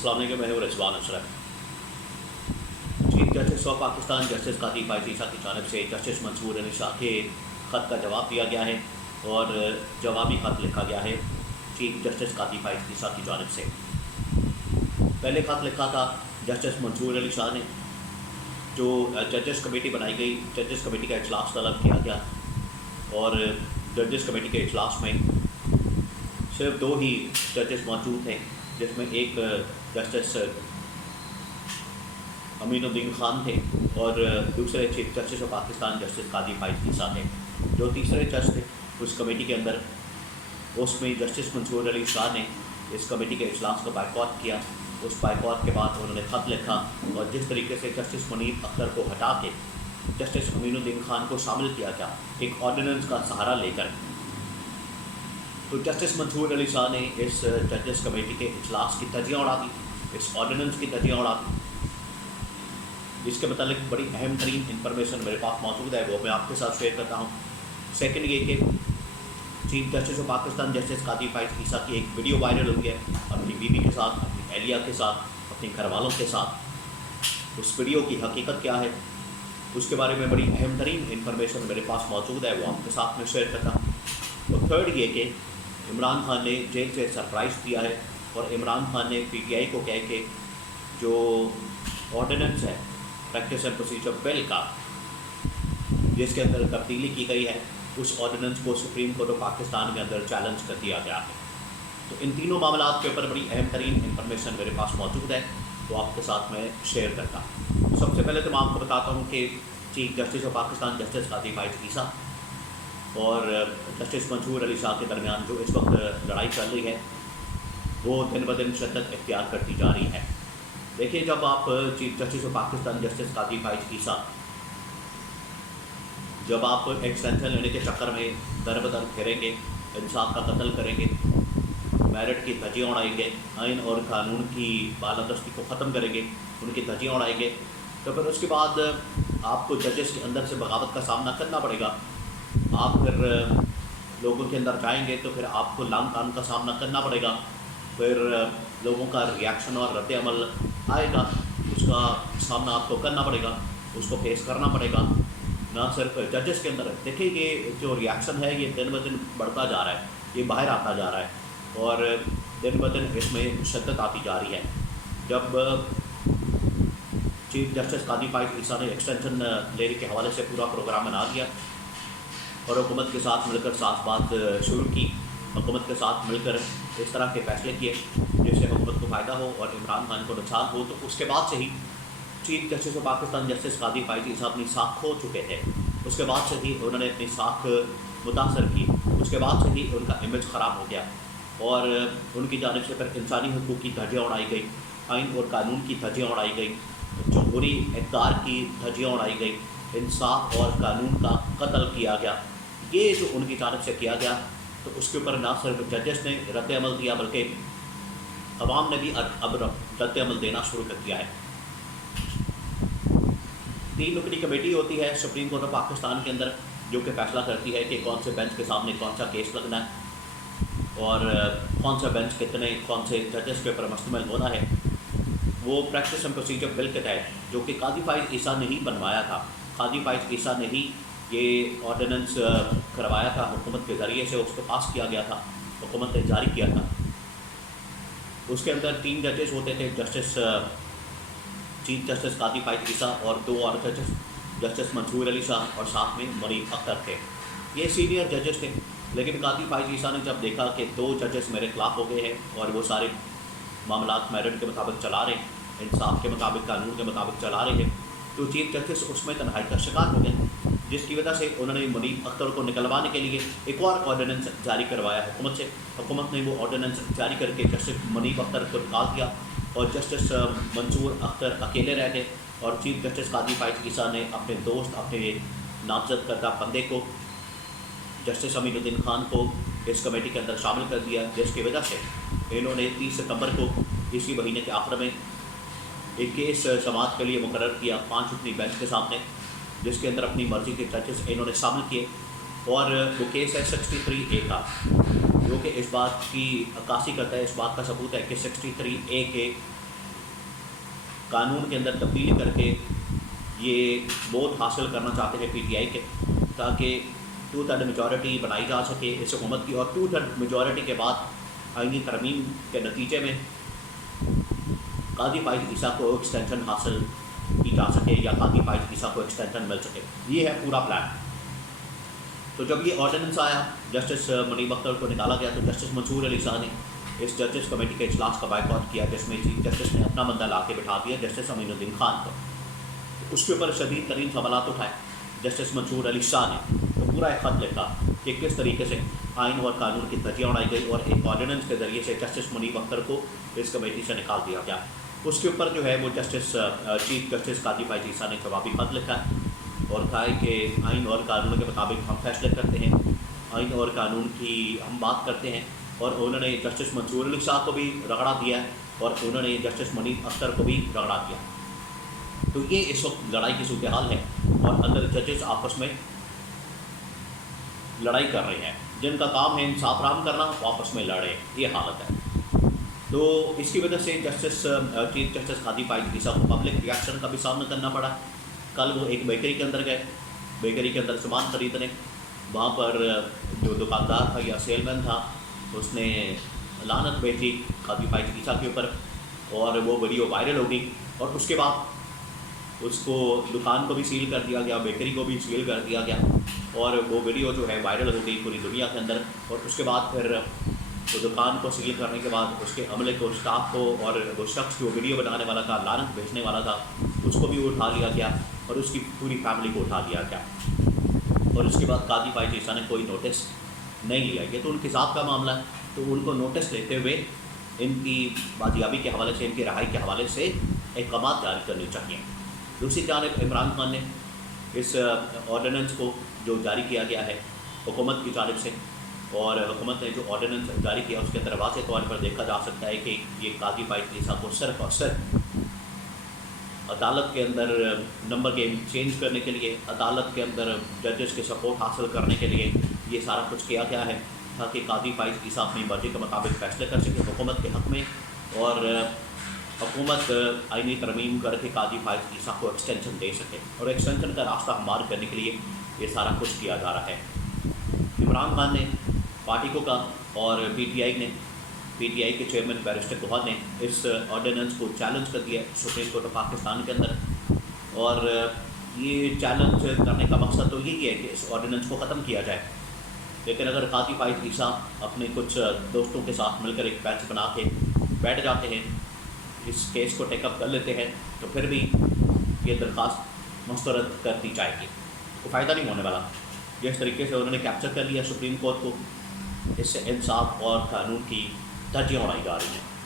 अस्सलाम वालेकुम, मैं हूं Rizwan Ashraf. Chief justice of Pakistan justice Qazi Faez ईसा की जानब से जस्टिस मंसूर अली शाह के ख़त का जवाब दिया गया है और जवाबी ख़त लिखा गया है चीफ जस्टिस कादी फाइज ईसा की जानब से। पहले ख़त लिखा था जस्टिस मंसूर अली शाह ने, जो जजेस कमेटी बनाई गई, जजेस कमेटी का इजलास तलब किया गया और जजेस कमेटी के इजलास में सिर्फ दो ही जजेस मौजूद थे, जिसमें एक जस्टिस अमीनुद्दीन खान थे और दूसरे chief justice of Pakistan justice Qazi Faez ईसा थे। जो तीसरे जज थे उस कमेटी के अंदर, उसमें जस्टिस मंसूर अली शाह ने इस कमेटी के इजलास को बाइकॉट किया। उस बाइकॉट के बाद उन्होंने ख़त लिखा और जिस तरीके से जस्टिस मुनीब अख्तर को हटा के जस्टिस अमीनुद्दीन खान को शामिल किया गया एक ऑर्डिनेंस का सहारा लेकर, तो जस्टिस मंसूर अली शाह ने इस जजेस कमेटी के इजलास की धज्जियाँ उड़ा दी, इस ऑर्डिनेंस की धज्जियाँ उड़ा दी। इसके मतलब बड़ी अहम तरीन इंफॉर्मेशन मेरे पास मौजूद है, वो मैं आपके साथ शेयर करता हूँ। सेकंड ये कि chief justice of Pakistan justice Qazi Faez ईसा की एक वीडियो वायरल हुई है अपनी बीवी के साथ, अपनी एहलिया के साथ, अपने घर वालों के साथ। उस वीडियो की हकीकत क्या है, उसके बारे में बड़ी अहम तरीन इंफॉर्मेशन मेरे पास मौजूद है, वो आपके साथ में शेयर करता हूँ। तो थर्ड ये कि इमरान खान ने जेल से सरप्राइज़ दिया है और इमरान खान ने PTI को कह के जो ऑर्डिनेंस है प्रैक्टिस एंड प्रोसीजर बिल का, जिसके अंदर तब्दीली की गई है, उस ऑर्डिनेंस को सुप्रीम कोर्ट ऑफ पाकिस्तान के अंदर चैलेंज कर दिया गया है। तो इन तीनों मामलों के ऊपर बड़ी अहम तरीन इंफॉर्मेशन मेरे पास मौजूद है, तो आपके साथ मैं शेयर करता हूँ। सबसे पहले तो मैं आपको बताता हूँ कि chief justice of Pakistan justice Qazi Faez ईसा और जस्टिस मंसूर अली शाह के दरमियान जो इस वक्त लड़ाई चल रही है, वो दिन ब दिन शिद्दत इख्तियार करती जा रही है। देखिए, जब आप chief justice of Pakistan justice Qazi Faez ईसा जब आप एक्सटेंशन लेने के चक्कर में दर बदर फिरेंगे, इंसाफ का कत्ल करेंगे, मेरिट की धज्जियाँ उड़ाएंगे, आइन और कानून की बालादस्ती को ख़त्म करेंगे, उनकी धज्जियाँ उड़ाएंगे, तो फिर उसके बाद आपको जजेस के अंदर से बगावत का सामना करना पड़ेगा। आप फिर लोगों के अंदर जाएंगे तो फिर आपको लाम कान का सामना करना पड़ेगा, फिर लोगों का रिएक्शन और रद्द अमल आएगा, उसका सामना आपको करना पड़ेगा, उसको फेस करना पड़ेगा। ना सिर्फ जजेस के अंदर, देखिए ये जो रिएक्शन है ये दिन ब दिन बढ़ता जा रहा है, ये बाहर आता जा रहा है और दिन ब दिन इसमें शिद्दत आती जा रही है। जब चीफ जस्टिस कादी फाइज ईसा ने एक्सटेंशन लेने के हवाले से पूरा प्रोग्राम बना दिया और हुकूमत के साथ मिलकर साफ बात शुरू की, हुकूमत के साथ मिलकर इस तरह के फैसले किए जिससे हुकूमत को फ़ायदा हो और इमरान खान को नुकसान हो, तो उसके बाद से ही chief justice of Pakistan justice Qazi Faez ईसा अपनी साख खो चुके थे। उसके बाद से ही उन्होंने अपनी साख मुतासर की, उसके बाद से ही उनका इमेज ख़राब हो गया और उनकी जानिब से फिर इंसानी हुकूक़ की धज्जियाँ उड़ाई गई, आइन और कानून की धज्जियाँ उड़ाई गई, जमहूरी इक़्तिदार की धज्जियाँ उड़ाई गई, इंसाफ और कानून का कत्ल किया गया। ये जो उनकी जानिब से किया गया, तो उसके ऊपर ना सिर्फ जजेस ने रद्द अमल दिया बल्कि अवाम ने भी अब रद्द अमल देना शुरू कर दिया है। 3 रुकनी कमेटी होती है सुप्रीम कोर्ट ऑफ पाकिस्तान के अंदर, जो कि फैसला करती है कि कौन से बेंच के सामने कौन सा केस लगना है और कौन सा बेंच कितने कौन से जजेस के ऊपर मुश्तमिल होना है। वो प्रैक्टिस एंड प्रोसीजर बिल के तहत, जो कि कादी फाइज ईसा ने ही बनवाया था, कादी फाइज ईसा ने ही ये ऑर्डिनेंस करवाया था, हुकूमत के ज़रिए से उसको पास किया गया था, हुकूमत ने जारी किया था। उसके अंदर 3 जजेस होते थे, justice chief justice Qazi Faez ईसा और 2 और जजेस, जस्टिस मंसूर अली शाह और साथ में मुनीब अख्तर थे। ये सीनियर जजेस थे, लेकिन कादी फाइज ईसा ने जब देखा कि 2 जजेस मेरे खिलाफ हो गए हैं और वो सारे मामलात मेरिट के मुताबिक चला रहे हैं, इंसाफ के मुताबिक, कानून के मुताबिक चला रहे हैं, तो चीफ जस्टिस उसमें तन्हाई का शिकार हो गए, जिसकी वजह से उन्होंने मुनीब अख्तर को निकलवाने के लिए एक और ऑर्डिनेंस जारी करवाया हुकूमत से। हुकूमत ने वो ऑर्डिनेंस जारी करके जस्टिस मुनीब अख्तर को निकाल दिया और जस्टिस मंसूर अख्तर अकेले रह गए और चीफ जस्टिस कादी फाइज ईसा ने अपने दोस्त, अपने नामजद करदा बंदे को, जस्टिस अमीनुद्दीन खान को इस कमेटी के अंदर शामिल कर दिया, जिसकी वजह से इन्होंने 30 सितंबर को इसी महीने के आखिर में एक केस समाअत के लिए मुकर्रर किया 5 रुकनी बेंच के सामने, जिसके अंदर अपनी मर्जी के जजेस इन्होंने शामिल किए और वो केस है 63A का, जो कि इस बात की अक्कासी करता है, इस बात का सबूत है कि 63A के कानून के अंदर तब्दीली करके ये वोट हासिल करना चाहते हैं पीटीआई के, ताकि 2/3 मेजॉरिटी बनाई जा सके इस हुकूमत की, और 2/3 मेजॉरिटी के बाद आईनी तरमीम के नतीजे में कादी फाइज ईसा को एक्सटेंशन हासिल की जा सके या कादी फाइज ईसा को एक्सटेंशन मिल सके। ये है पूरा प्लान। तो जब ये ऑर्डिनेंस आया, जस्टिस मुनीब अख्तर को निकाला गया, तो जस्टिस मंसूर अली शाह ने इस जजेस कमेटी के इजलास का बाइकआउट किया, जिसमें चीफ जस्टिस ने अपना बंदा ला के बिठा दिया जस्टिस अमीनुद्दीन खान को। तो उसके ऊपर शदीद तरीन सवालात उठाए जस्टिस मंसूर अली शाह ने। तो पूरा एक ख़त लिखा कि किस तरीके से आइन और कानून की तजिया उड़ाई गई और एक ऑर्डिनेंस के ज़रिए से जस्टिस मुनीब अख्तर को इस कमेटी से निकाल दिया गया। उसके ऊपर जो है वो justice chief justice Qazi Faez ईसा ने जवाबी खत लिखा है और कहा है कि आइन और कानून के मुताबिक हम फैसले करते हैं, आइन और कानून की हम बात करते हैं। और उन्होंने जस्टिस मंसूर अली शाह को भी रगड़ा दिया और उन्होंने जस्टिस मुनीब अख्तर को भी रगड़ा दिया। तो ये इस वक्त लड़ाई की सूरत हाल है और अंदर जजेस आपस में लड़ाई कर रहे हैं, जिनका काम है इंसाफ राम करना, वो आपस में लड़े, ये हालत है। तो इसकी वजह से justice chief justice Qazi Faez ईसा को पब्लिक रिएक्शन का भी सामना करना पड़ा। कल वो एक बेकरी के अंदर गए, बेकरी के अंदर सामान ख़रीदने, वहाँ पर जो दुकानदार था या सेलमैन था उसने लानत भेजी कादी फाइज ईसा के ऊपर और वो वीडियो वायरल हो गई। और उसके बाद उसको दुकान को भी सील कर दिया गया, बेकरी को भी सील कर दिया गया और वो वीडियो जो है वायरल हो गई पूरी दुनिया के अंदर। और उसके बाद फिर तो दुकान को सील करने के बाद उसके अमले को, स्टाफ को और वो शख्स जो वीडियो बनाने वाला था, लानत भेजने वाला था, उसको भी उठा लिया गया और उसकी पूरी फैमिली को उठा लिया गया। और उसके बाद कादी फाइज ईसा ने कोई नोटिस नहीं लिया। ये तो उनके साथ का मामला है, तो उनको नोटिस लेते हुए इनकी बाजियाबी के हवाले से, इनकी रहाई के हवाले से अहकामात जारी करने चाहिए। दूसरी जानिब इमरान खान ने इस ऑर्डिनेंस को जो जारी किया गया है हुकूमत की जानिब से, और हुकूमत ने जो ऑर्डिनेंस जारी किया उसके अंदर वाज़ेह तौर पर देखा जा सकता है कि ये कादी फाइज ईसा को सिर्फ और सिर्फ अदालत के अंदर नंबर गेम चेंज करने के लिए, अदालत के अंदर जजेस के सपोर्ट हासिल करने के लिए ये सारा कुछ किया गया है, ताकि कादी फाइज ईसा अपनी मर्जी के मुताबिक फ़ैसले कर सके हुकूमत के हक़ में, और हुकूमत आइनी तरमीम करके कादी फाइज ईसा को एक्सटेंशन दे सके और एक्सटेंशन का रास्ता हमार करने के लिए ये सारा कुछ किया जा रहा है। इमरान खान ने पार्टी को कहा और पीटीआई के चेयरमैन बैरिस्टर गौहर ने इस ऑर्डिनेंस को चैलेंज कर दिया सुप्रीम कोर्ट ऑफ पाकिस्तान के अंदर। और ये चैलेंज करने का मकसद तो यही है कि इस ऑर्डिनेंस को ख़त्म किया जाए। लेकिन अगर कादी फाइज ईसा अपने कुछ दोस्तों के साथ मिलकर एक बेंच बना के बैठ जाते हैं, इस केस को टेकअप कर लेते हैं, तो फिर भी ये दरख्वास्त मुस्तरद कर दी जाएगी, तो फ़ायदा नहीं होने वाला। जिस तरीके से उन्होंने कैप्चर कर लिया सुप्रीम कोर्ट को, इससे इंसाफ और कानून की धज्जियाँ उड़ाई जा रही हैं।